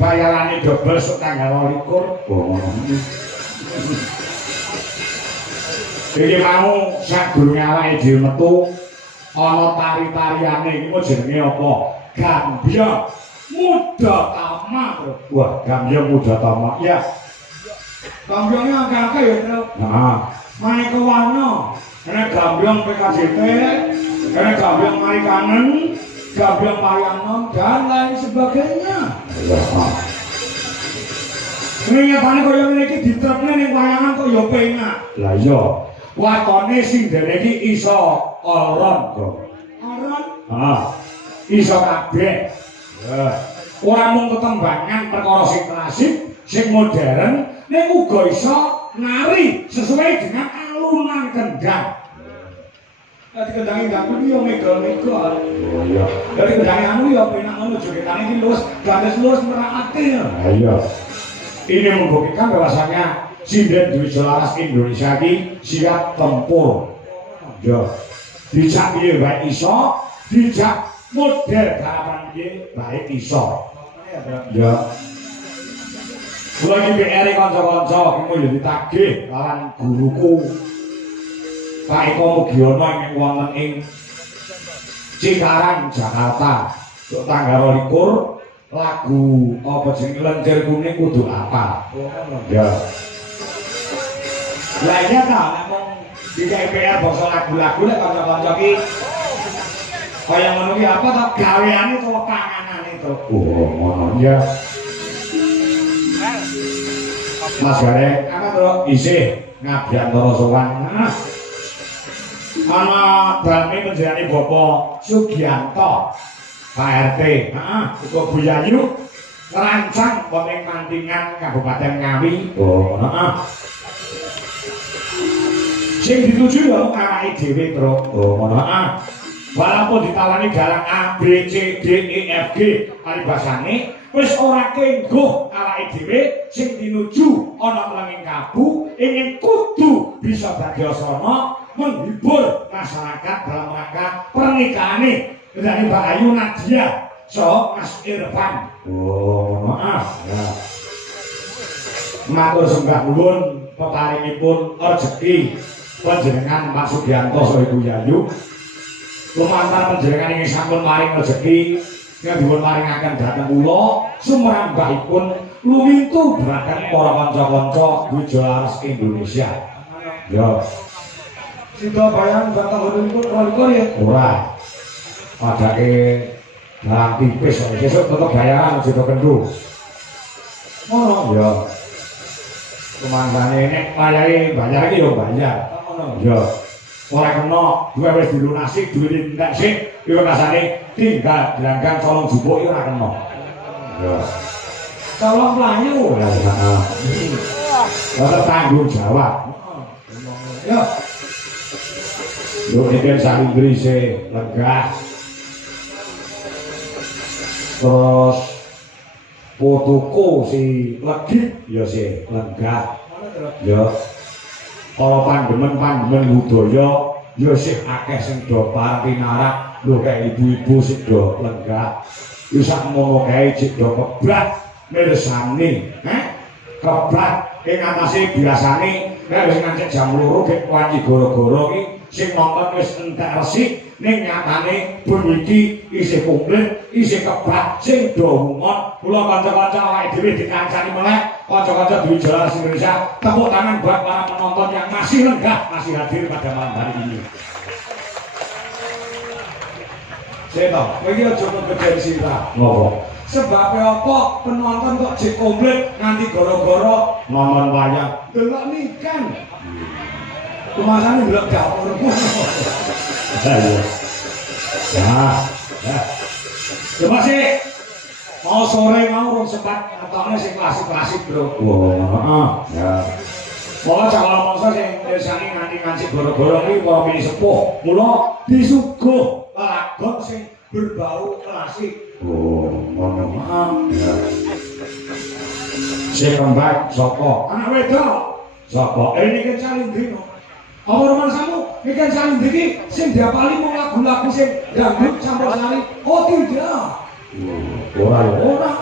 bayarane double sok tanggal 28. Oh. Iki mau sadurunge awake dhewe metu ana tari-tariane iki mau jenenge apa? Gambyong Mudatama. Wah, Gambyong Mudatama. Ya. Gambyongnya akeh-akeh ya, Tru. Heeh. Maneka warna. Ana Gambyong PKJT, ana Gambyong Marikanen, Gambyong Marianom dan lain sebagainya. Nyatane kaya ngene iki ditrepne ning wayangan kok ya penak. Lah iya. Watone sing dene iki iso oron, Bro. Oron? Heeh. Iso kabeh. Ya. Ora mung tetembangan perkara sing klasik, sing modern, ning uga iso nari sesuai dengan alunan kendang. Dadi kendange ndangku yo megol-megol. Oh iya. Dadi kendange anu yo penak ngono jogetane iki luwes, gandes luwes merakake. Ha iya. Ini membuktikan bahwasanya sinden Dwi Jolaras Indonesia ini siap tempur. Ya, dijak piye baik iso, dijak model garapan piye baik iso. Ya. Kula iki PR kanca-kanca iki yo ditagih lawan guruku. Pak Eko Mugiono ing wonten ing Cikarang, Jakarta. Untuk tanggal 22 lagu apa jenenge Lenjer Kuning kudu apa? Ya. Lah iya ta, nek di DPR bangsa lagu-lagu nek kanca-kanca iki kaya ngono ki apa ta gaweane to panganane to. Oh, ngono ya. Mas Garek, apa to? Isih ngabyantara sowan. Ana bame penjenengane Bapak Sugiyanto. Pak RT, uga Bu Yayu ngerancang wonten Mantingan Kabupaten Ngawi. Oh, sing dituju ya awake dhewe, Bro. Oh, ngono. Walaupun ditawani dalang A, B, C, D, E, F, G, paribasane wis ora kengguh awake dhewe sing tinuju ana mlenging kabu ingin kudu bisa dadyasana menghibur masyarakat dalam rangka pernikahan dari Mbak Ayu Nadia so Mas Irfan. Oh, maaf ya. Matur sembah nuwun peparingipun rejeki panjenengan Pak Sugiyanto so Ibu Yayu. Lumantar panjenengan ingin sampun maring rejeki yang dipun maringaken dhateng kula sumrambahipun lumintu beratan para kanca-kanca Dwi Jolaras Indonesia. Ya. Sida bayan bakal nipun rolikur ya. Ora. Padake dalam tipis besok tetep bayaran aja kendu. Ngono ya. Kumandane nek wayahe bayar iki yo bayar. Ngono ya. Ora kena duwe wis dilunasi duwe entek sik yo rasane tinggal gelanggang colong jupuk yo ora kena. Ya. Colong mlayu. Heeh. Ora tanggung jawab. Ya. Yo iki sak Inggrise lega. Terus fotoku si legit ya si lenggah ya kalau pandemen budaya ya sih akeh sing do pinarak lho kayak ibu-ibu sing do lenggah ya sak ngono kae cek do keblat mirsani keblat ing atase biasane nek wis ngancik jam 2 gek wanci goro-goro iki sing nonton wis entek resik ning nyatane bunyi iki isih komplit isih kebak sing do humon. Kula kanca-kanca awake dhewe dikancani meleh kanca-kanca Dwi Jolaras Indonesia, tepuk tangan buat para penonton yang masih lenggah masih hadir pada malam hari ini. Seto, kowe iki aja bergengsi ta. Ngopo? Sebabnya apa penonton kok jek komplit nganti gara-gara nonton wayang delok nikan. Kemasane ndelok dapurku. Ya. Coba sih mau sore mau rong sempat ataunya sing klasik-klasik, Bro. Oh, ya. Pokoke kalau mongso sing desane nganti ngancik goro-goro iki para mini sepuh. Mula disuguh lagu sing berbau klasik. Oh, ngono. Ya. Sing kembang sapa? Anak wedok. Sapa? Ini kan Salindri. Apa roman samu? Ini kan Salindri sing diapali mau lagu-lagu sing dangdut campur sari. Oh tidak. Ora.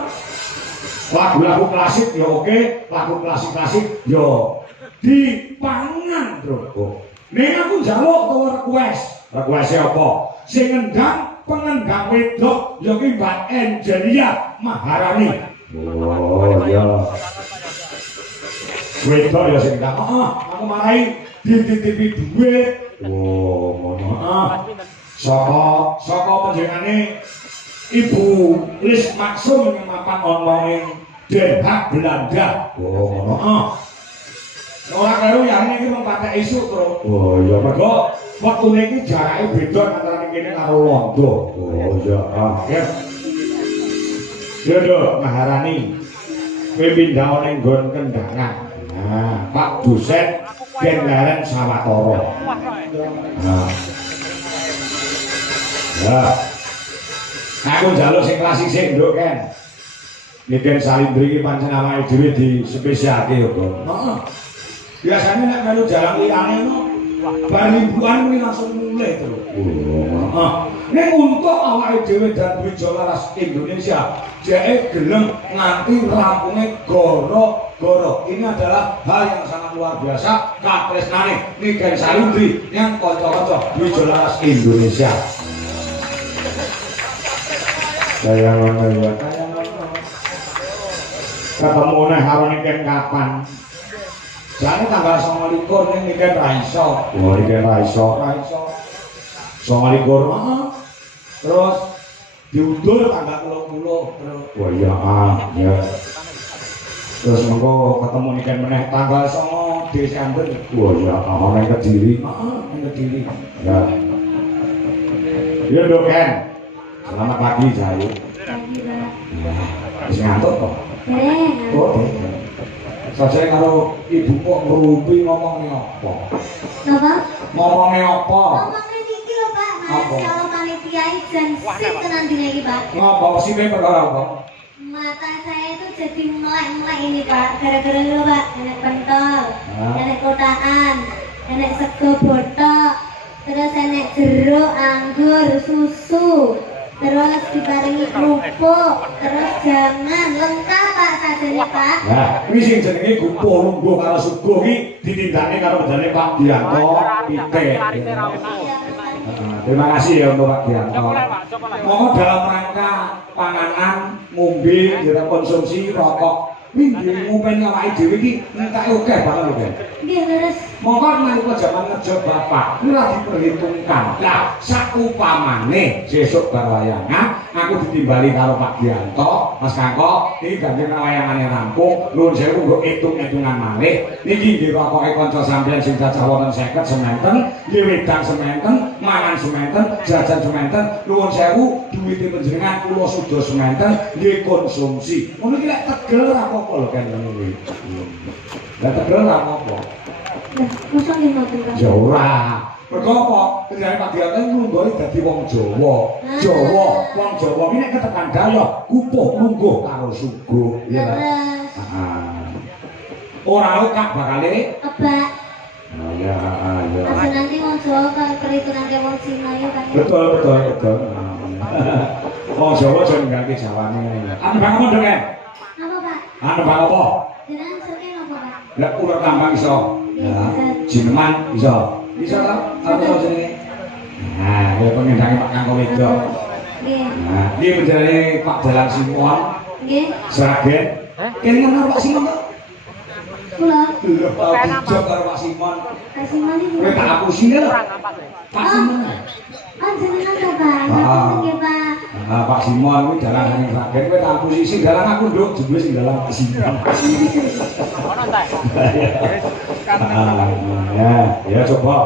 Lagu-lagu klasik ya oke, lagu klasik-klasik ya dipangan Drogo. Ning aku njaluk to request. Request apa? Sing ngendang pengendang wedok ya ki Mbak Angelia Maharani. Oh iya. Wedok ya sing ngendang. Aku marahi dititipi duit. Oh ngono. Saka panjenengane Ibu Lis Maksum yang mapan ana ing Den Haag Belanda. Oh ngono. Ora karo yane iki mung patek isuk, Bro. Oh iya, mergo wektune iki jarake beda antara kene karo Londo. Oh iya, ya. Dodo Maharani. Kowe pindah ning nggon kendangan. Nah, Pak Dosen Kenlaren Sawatara. Nah. Ya. Aku njaluk sing klasik sik, Nduk, Ken. Niken Salindri iki pancen awake dhewe dispesialke ya, Bro. Heeh. Biasanya nek melu jalan liyane no bar mingguan kuwi langsung mulai terus. Heeh. Nek untuk awake dhewe dan Wijolaras Indonesia, dhek gelem nganti rampunge goro-goro. Ini adalah hal yang sangat luar biasa katresnane Niken Salindri yang kanca-kanca Wijolaras Indonesia. Saya ngono ya. Ketemu nek karo Niken kapan? Jane tanggal 29 ning Niken ra iso. Oh, Niken ra iso. 29. Terus diundur tanggal 30 terus. Oh iya, ya. Terus mengko ketemu Niken meneh tanggal 9 Desember. Oh iya, ning Kediri. Ning Kediri. Ya. Iya, Dok, Ken. Selamat pagi, Jayu. Pagi, Pak. Wis ngantuk kok? Oh, Sajane karo ibu kok ngrumpi ngomongnya apa? Napa? Ngomongnya apa? Ngomongnya iki lho, Pak. Mas kalau panitia ijen sip tenan dina iki, Pak. Ngapa sipe perkara apa? Mata saya itu jadi melek-melek ini, Pak. Gara-gara lho, Pak. Enek pentol, enek kotaan, enek sego botok, terus enek jeruk, anggur, susu. Terus diparingi kerupuk, terus jangan lengkap Pak sajane Pak. Nah, kuwi sing jenenge gupuh lungguh karo suguh iki ditindakne karo jane Pak Dianto Pitik. Terima kasih ya untuk Pak Dianto. Mohon dalam rangka panganan, ngombe, konsumsi rokok. Minggu ngumpen awake dhewe iki entake akeh banget lho, Kan. Nggih, leres. Monggo nalika jaman ngejo Bapak, kuwi ora diperhitungkan. Lah, sakupamane sesuk bar wayangan aku ditimbali karo Pak Dianto, Mas Kangko, iki ganti wayangane rampung, nuwun sewu nggo hitung-hitungan malih. Niki nggih rokoke kanca sampeyan sing cacah wonten 50 sementen, nggih wedang sementen, mangan sementen, jajan sementen, nuwun sewu duwite panjenengan kula suda sementen, nggih konsumsi. Ngono iki lek tegel ora apa lho kan ngono kuwi. Lah tegel ora apa-apa. Lah, mosok nggih ngoten Pak. Ya ora. Mergo apa? Kendane Pak Dianto nglungguhi dadi wong Jawa. Jawa, wong Jawa iki nek ketekan daya kupuh lungguh karo suguh. Iya ta? Ora kok bakale kebak. Oh ya, ya. Aja nanti wong Jawa kaya perhitungan ke wong Cina ya kan. Betul, betul, betul. Wong Jawa aja nggake Jawane ngene. Anu bang apa, Dok? Apa, Pak? Anu bang apa? Jenengan serke napa, Pak? Lah ular kambang iso. Ya, jineman iso. Iso ta? Apa to jenenge? Nah, ya pengendange Pak Kangko wedok. Nggih. Nah, iki menjane Pak Dalang Simon. Nggih. Sragen. Kene ngono Pak Simon kok. Kula. Lho, Pak karo Pak Simon. Pak Simon iki. Kowe tak apusi lho. Pak Simon. Oh, jenengan to, Pak. Nggih, Pak. Nah, Pak Simon kuwi dalang ning Sragen, kowe tak apusi sing dalang aku, Nduk, jebule sing dalang Pak Simon. Ono ta? Ya coba.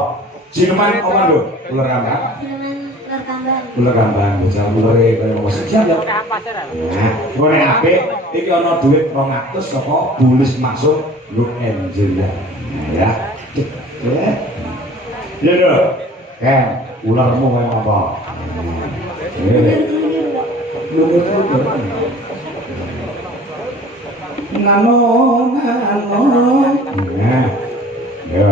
Jineman apa, Nduk? Ular kambang. Jineman ular kambang. Ular kambang, bocah ulure kaya wis siap ya. Nah, ngene apik, iki ana dhuwit 200 saka Bulis Maksum Luk Angelia. Ya. Ya, Nduk. Kan, ularmu kaya apa? Nano, nah, ya.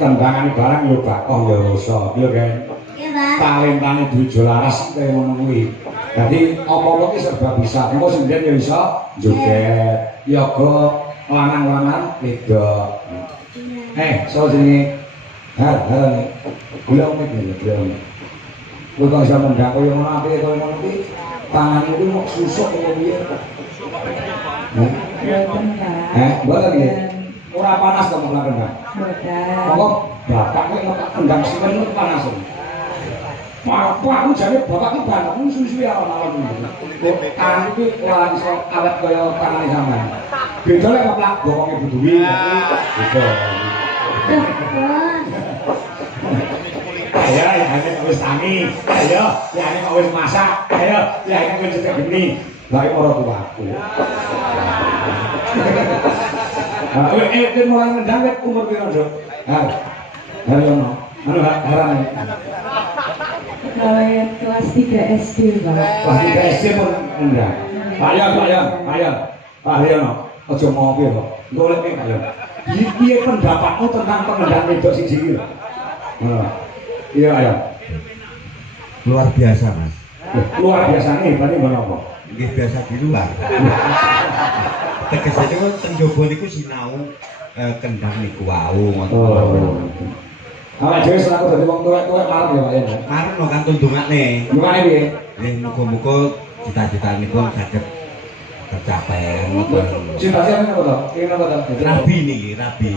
Kendangan barang yo Pak, oh ya rasa, yo kan. Iya, Pak. Talentane Dujo Laras kaya ngono kuwi. Dadi apa-apa ki serba bisa. Engko sendiri yo iso joget, yoga, lanang-lanang wedok. So sini. Gula umek ya, gula umek. Kowe kok iso mendang koyo ngono apike koyo ngono kuwi. Tanganmu kuwi mok susuk kaya piye? Mboten nggih. Ora panas to mok kendang. Mboten. Bapak nek nek kendang simen itu panas. Bapak jane bapak ki bangun susu ya malam iki. Tangan iki ora iso awet kaya tangane sampean. Beda lek ngeplak bokonge buduwi. Beda. Ayo, ya ini wis tani. Ayo, ya ini wis masak. Ayo, ya ini wis cetek geni. Lah iki ora tuaku. Mulai ngendang wis umur piro, Nduk? Ono. Anu haran. Kelas 3 SD, Pak. Kelas 3 SD pun ngendang. Ayo. Ayo no. Aja ngopi kok. Golek nek ayo. Piye pendapatmu tentang pengendang wedok siji iki? Iya, ayo. Luar biasa, Mas. Luar biasa nih, berarti apa? Nggih biasa di luar. Tegesane kok teng jaba niku sinau kendang niku wau ngoten. Awak dhewe selaku dadi wong tuwek-tuwek marep ya, Pak ya. Marep no kan tundungane. Tundungane piye? Nggih muga-muga cita-cita niku saged tercapai ngoten. Cita-citane apa to? Kene apa to? Rabi niki, rabi.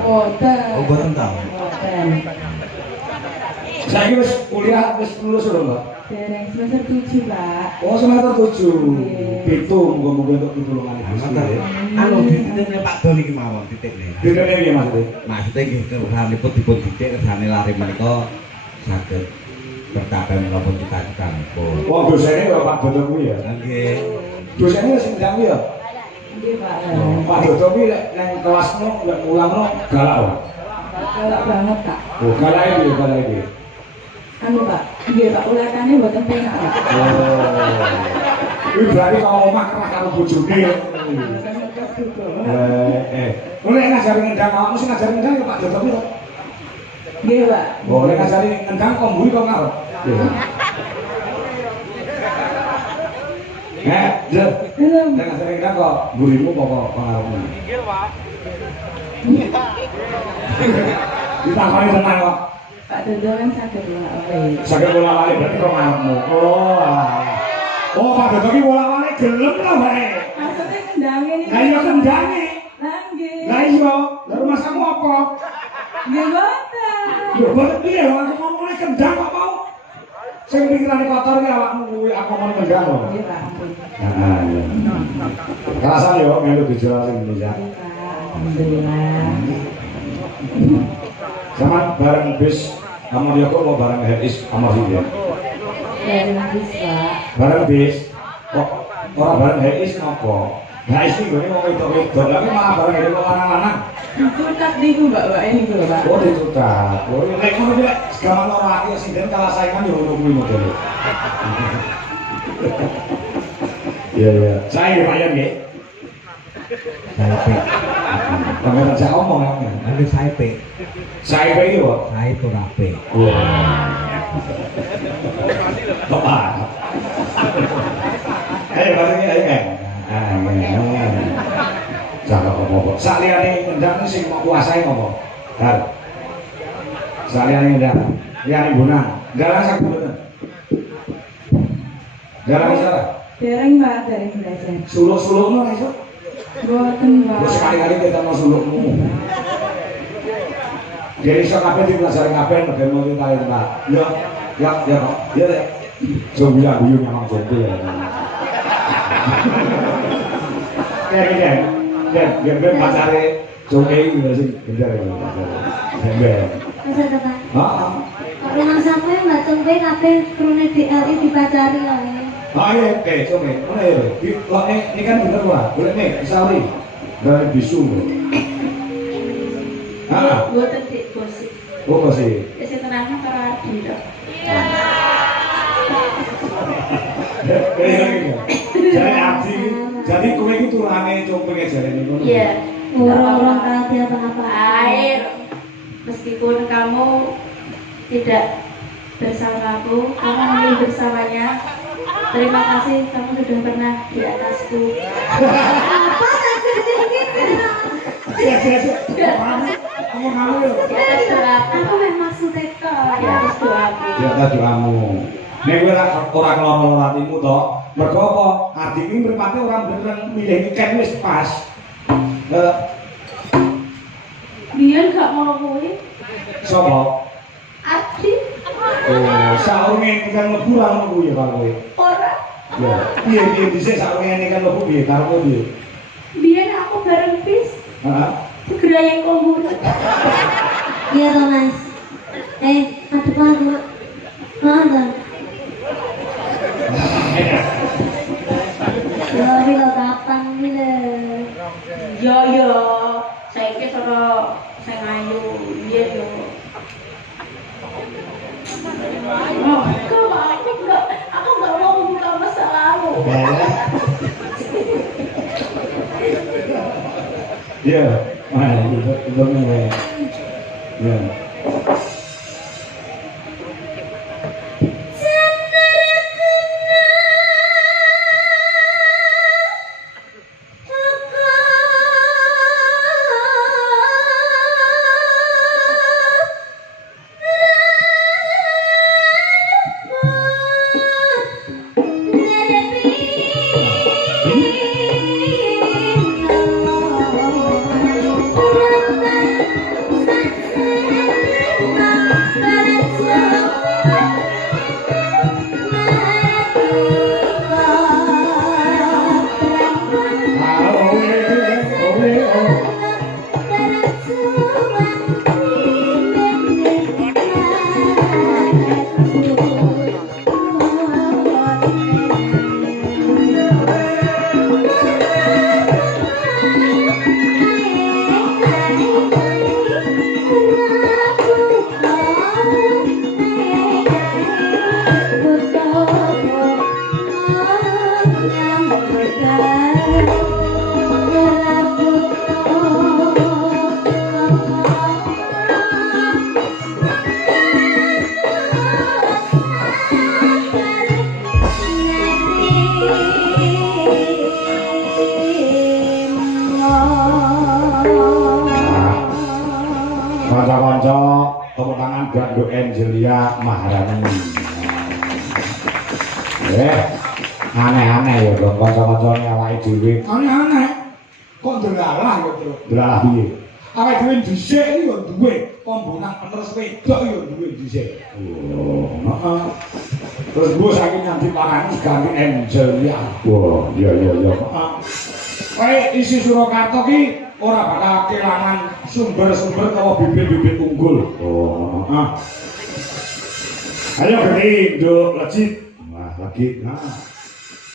Boten. Oh, boten ta. Boten. Saiki wis kuliah wis lulus lho, Mbak. Dereng semester 7, Pak. Oh, semester 7. Pitu muga-muga untuk pitulungan. Anu dititipne Pak Don iki mawon titipne. Dititipne piye maksudnya? Maksudnya nggih kersane dipun didik kersane lare menika saged tercapai menapa cita-cita nipun. Wong dosene karo Pak Dodo kuwi ya. Nggih. Dosene wis ndang kuwi ya. Nggih, Pak. Pak Dodo kuwi nang kelasmu lek mulangno galak wae. Galak banget, Pak. Oh, galake piye? Anu, Pak. Nggih, Pak, ulekane mboten penak, Pak. Kuwi berarti kalau omah kerah karo bojone. Mulai ngajari ngendang, awakmu sing ngajari ngendang ya Pak Dodo kuwi to. Nggih, Pak. Boleh ngajari ngendang kok mburi kok ngarep. Jel. Nek ngajari ngendang kok mburimu kok pengarepmu. Inggil, Pak. Ditakoni tenang kok. Pak Dodo kan saged bolak-balik. Saged bolak-balik berarti kok ngarepmu. Oh, Pak Dodo ki bolak-balik gelem lho bae. Maksudnya kendange niki. Lah iya kendange. Lah nggih. Lah iya, lha rumah kamu apa? Nggih, boten. Lho, boten piye lho aku ngomongnya kendang kok mau. Sing pikirane kotor ki awakmu kuwi aku ngomong kendang lho. Nggih, Pak. Ampun. Heeh. Kerasan yo melu dijelasin Indonesia. Nggih, Pak. Alhamdulillah. Sama bareng bis Amor Yoko mau bareng Heis Amor Hidayah. Bareng bis, Pak. Bareng bis. Kok ora bareng Heis napa? Heis iki gone wong wedok-wedok, lha malah bareng ngene kok lanang-lanang. Ditutak niku, Mbak niku lho, Pak. Oh, ditutak. Oh, lek ngono ki lek segaman ora aki sinden kalah saingan yo ngono kuwi modele. Iya. Saya Pak Yan nggih. Saya Sampai tak omong ya. Ada saipe. Saipe iki kok. Saipe rape. Wah. Ayo balik ayo kan. Jangan apa-apa. Saliyane ngendang sing mau kuasai apa? Har. Saliyane ngendang. Liyane bonang. Dalang sak boten. Dalang salah. Dereng Mbak, dereng belajar. Suluk-sulukno ra iso. Boten Mbak. Terus sekali-kali kita mau sulukmu. Jadi iso kabeh dipelajari kabeh model mau kita Pak. Ya, ya, ya kok. Ya deh. Jombi ya guyu memang jombi ya. Gen pacare jombi iki lho sing bener ya. Gen. Masa depan. Heeh. Kok rumah sampe mbak tumpe kabeh krune DLI dipacari ae. Ah iya, oke, jombi. Mana ya? Lo ini kan bener lah. Boleh nih, Sauri. Dari bisu. Ah, Boten dik gosip. oh sih. Wis tenangnya karo Adi tok. Jadi abdi, jadi kowe iki turane compenge jarene ngono. Iya. Orang-orang kaya dia apa-apa. Air. Meskipun kamu tidak bersamaku, kamu memilih bersamanya. Terima kasih kamu sudah pernah di atasku. Kamu ya. Di atas doaku. Aku memang maksudnya kok. Di atas doaku. Di atas doamu. Nek kowe ora keloro atimu to, mergo apa? Adi iki mripate ora bener milih ken wis pas. Biar gak mau kuwi. Sapa? Adi. Oh, saurunge iki kan mlebu ra ngono kuwi ya karo kowe. Ora. Ya, piye dhisik saurunge iki kan mlebu piye karo kowe piye? Biar aku bareng bis. Heeh. Gerayang komputer. Iya toh Mas. Aduh Pak. Mana? Ya, ini kapan ini? Yo, saiki soro sing ayu, iya yo. Oh, aku nggak mau membuka masa lalu. Ya, mana itu ya. Ya. Kanca-kanca tepuk tangan buat Do Angelia Maharani. Aneh-aneh ya dong kanca-kancane awake dhewe. Aneh-aneh. Kok ndelalah ya, Bro? Ndelalah piye? Awake dhewe dhisik iki yo duwe pembunan penerus wedok yo duwe dhisik. Oh, heeh. Terus gua saking nanti parani ganti Angelia. Wah, iya. Heeh. Kowe isi Surakarta ki ora bakal kelangan sumber-sumber kalau bibit-bibit unggul. Oh, Ayo gede, do lejit. Wah, lagi. Nah.